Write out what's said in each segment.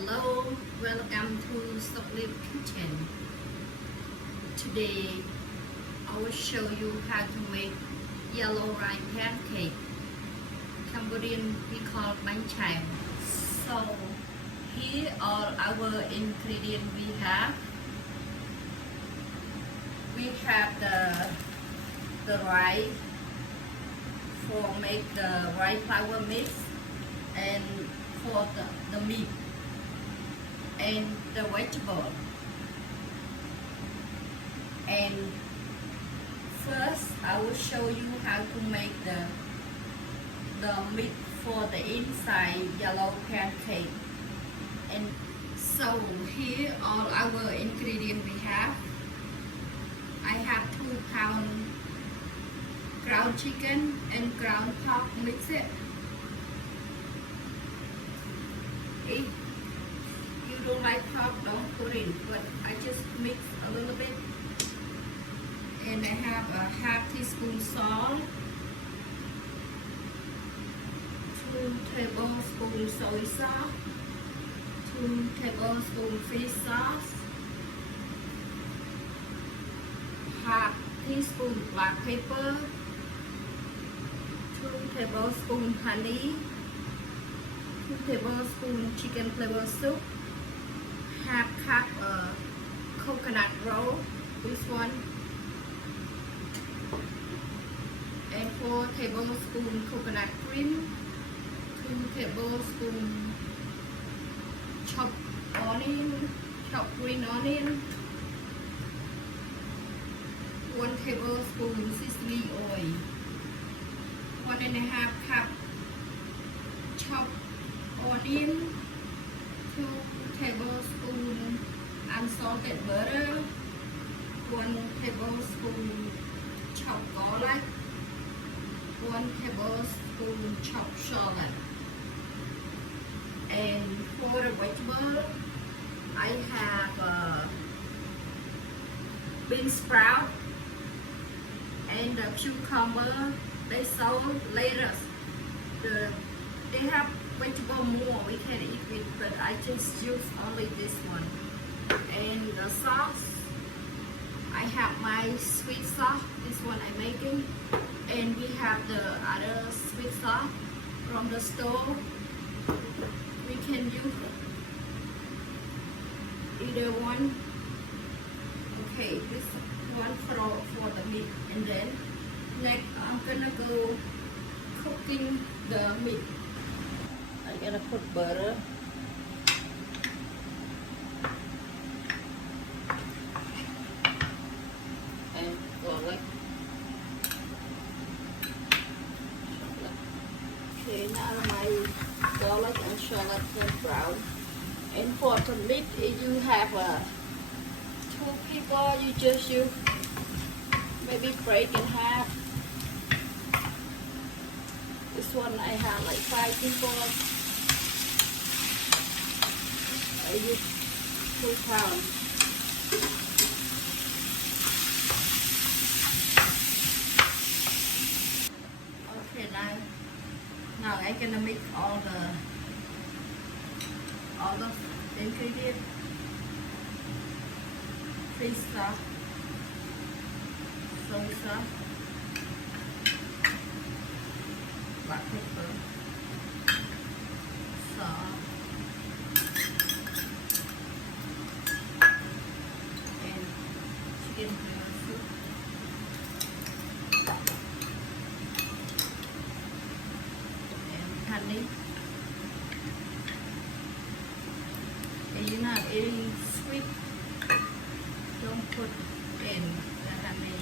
Hello, welcome to Soy Kitchen. Today I will show you how to make yellow rice pancake. Cambodian we call Banh Chav. So here all our ingredients we have. We have the rice for make the rice flour mix, and for the meat and the vegetable. And first I will show you how to make the meat for the inside yellow pancake. And so here all our ingredients we have. I have 2 pounds ground chicken and ground pork mix it. If you don't like pork, don't put in, but I just mix a little bit. And I have a half teaspoon salt, 2 tablespoons soy sauce, 2 tablespoons fish sauce, half teaspoon black pepper, 2 tablespoons honey, 2 tablespoons chicken flavor soup, half cup coconut roll, this one, and 4 tablespoons coconut cream, 2 tablespoons chopped onion, chopped green onion, 1 tablespoon sesame oil, 1.5 cup chopped onion, 2 tablespoons unsalted butter, 1 tablespoon chopped garlic, 1 tablespoon chopped shallot. And for the vegetable, I have bean sprout and the cucumber, basil, lettuce. They have vegetable more we can eat with, but I just use only this one. And the sauce, I have my sweet sauce, this one I'm making, and we have the other sweet sauce from the store. We can use either one. Okay, this one for the meat, and then next I'm gonna go cooking the meat. I'm gonna put butter, and garlic. Okay, now my garlic and shallot turn brown. And for the meat, if you have 2 people, you just use maybe break in half. This one I have like 5 people. I use 2 pounds. Okay, now I'm gonna mix all the ingredients. Fish sauce, soy sauce, black pepper, salt, and chicken flavor soup, and honey. And you're not eating sweet, don't put in the honey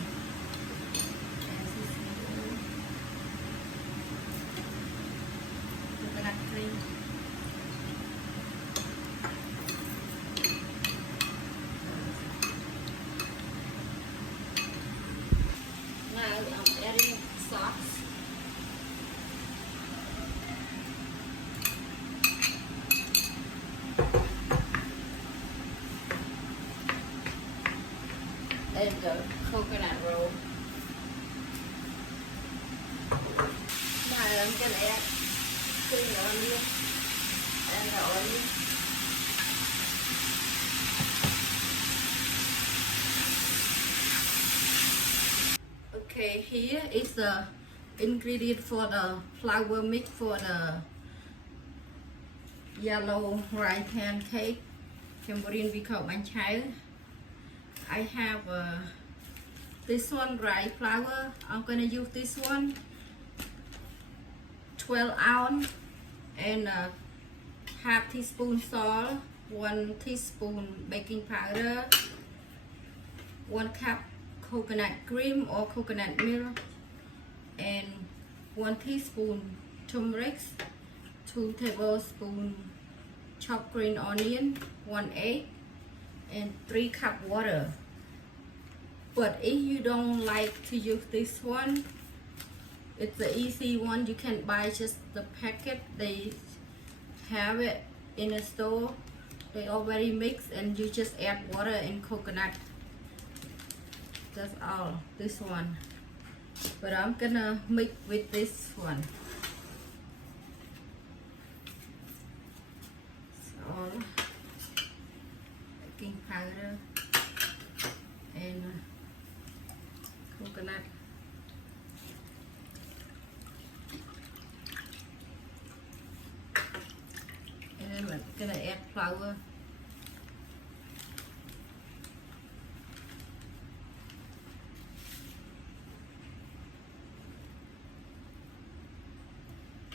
and sesame oil, coconut cream. Now I'm adding sauce. And the coconut roll. Now I'm gonna add green onion and the onion. Okay, here is the ingredient for the flour mix for the yellow rice pancake. Cambodian we call Banh Chav. I have this one rice flour. I'm gonna use this one 12 ounce and half teaspoon salt, 1 teaspoon baking powder, 1 cup coconut cream or coconut milk, and 1 teaspoon turmeric, 2 tablespoons chopped green onion, 1 egg, and 3 cup water. But if you don't like to use this one, it's the easy one. You can buy just the packet. They have it in a store. They already mixed, and you just add water and coconut. That's all. This one. But I'm gonna mix with this one. So, baking powder and coconut. And then we're gonna add flour.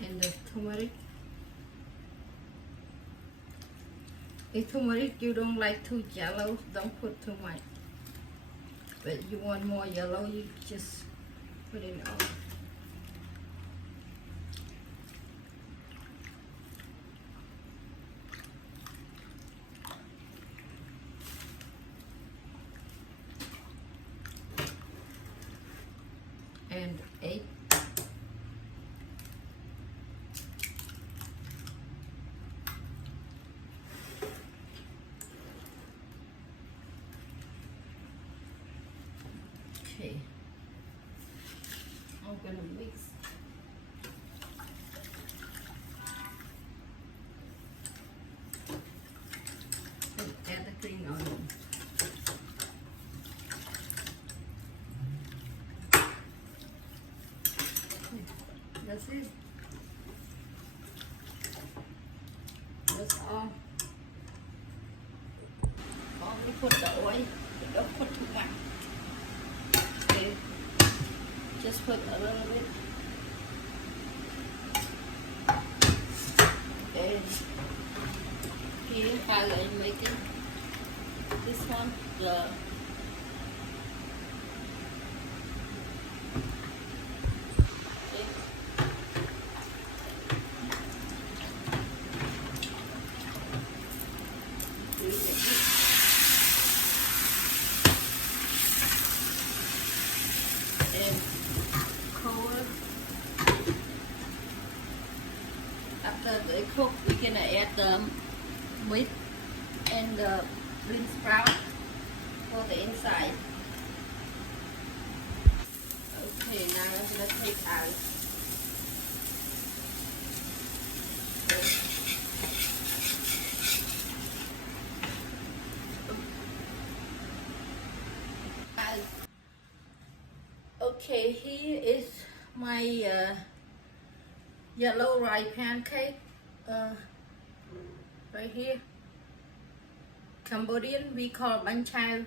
And the turmeric. If turmeric you don't like too yellow, don't put too much. But you want more yellow, you just put it on. And egg. Okay, I'm gonna mix. And add the green onion. That's it. That's all. Only put the oil, don't put too much. Okay. Just put a little bit. And here how I'm making this one, the after they cook, we're gonna add the meat and the bean sprout for the inside. Okay, now I'm gonna take out. Okay, here is my yellow rice pancake. Right here. Cambodian we call Banh Chav.